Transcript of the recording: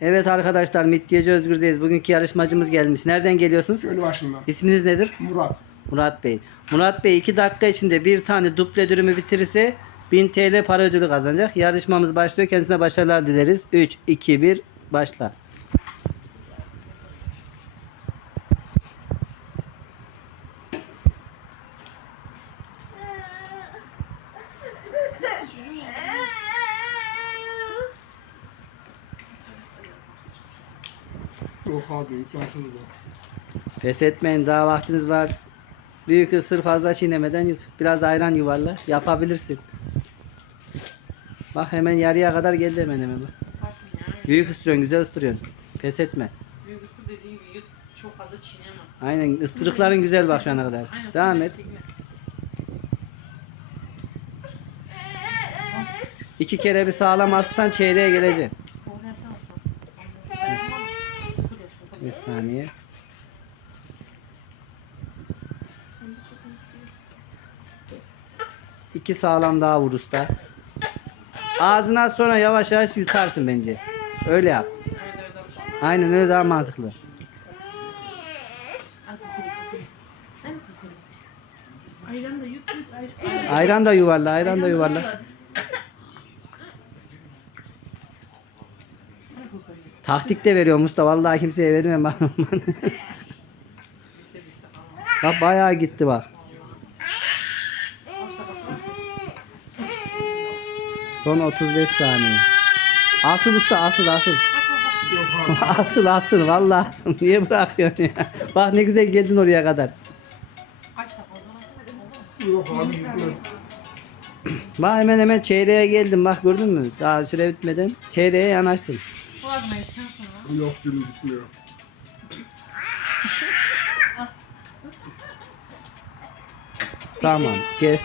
Evet arkadaşlar Midyeci Özgür'deyiz. Bugünkü yarışmacımız gelmiş. Nereden geliyorsunuz? Gölü başından. İsminiz nedir? Murat. Murat Bey. Murat Bey 2 dakika içinde bir tane duple dürümü bitirirse 1000 TL para ödülü kazanacak. Yarışmamız başlıyor. Kendisine başarılar dileriz. 3, 2, 1 başla. Yok abi imkansız bu. Pes etmeyin daha vaktiniz var. Büyük ısır fazla çiğnemeden yut. Biraz da ayran yuvarla. Yapabilirsin. Bak hemen yarıya kadar geldi hemen hemen. Bak. Yaparsın ya. Büyük ısırıyorsun, güzel ısırıyorsun. Pes etme. Büyüsü dediğin gibi yut, çok fazla çiğneme. Aynen ıstırıkların güzel bak şu ana kadar. Aynen, Devam et. İki kere bir sağlam assan çeyreğe geleceksin. Bir saniye. İki sağlam daha vur usta. Ağzına sonra yavaş yavaş yutarsın bence. Öyle yap. Aynen öyle daha mantıklı. Ayran da yuvarla, ayran da yuvarla. Taktik de veriyor Mustafa. Vallahi kimseye vermem bak. bak bayağı gitti bak. Son 35 saniye. Asıl usta asıl asıl. Asıl asıl vallahi asıl. Niye bırakıyorsun ya? Bak ne güzel geldin oraya kadar. Bak hemen hemen çeyreğe geldim bak gördün mü? Daha süre bitmeden çeyreğe yanaştın. Boğazına sonra. Yok gülü gitmiyor. Tamam kes.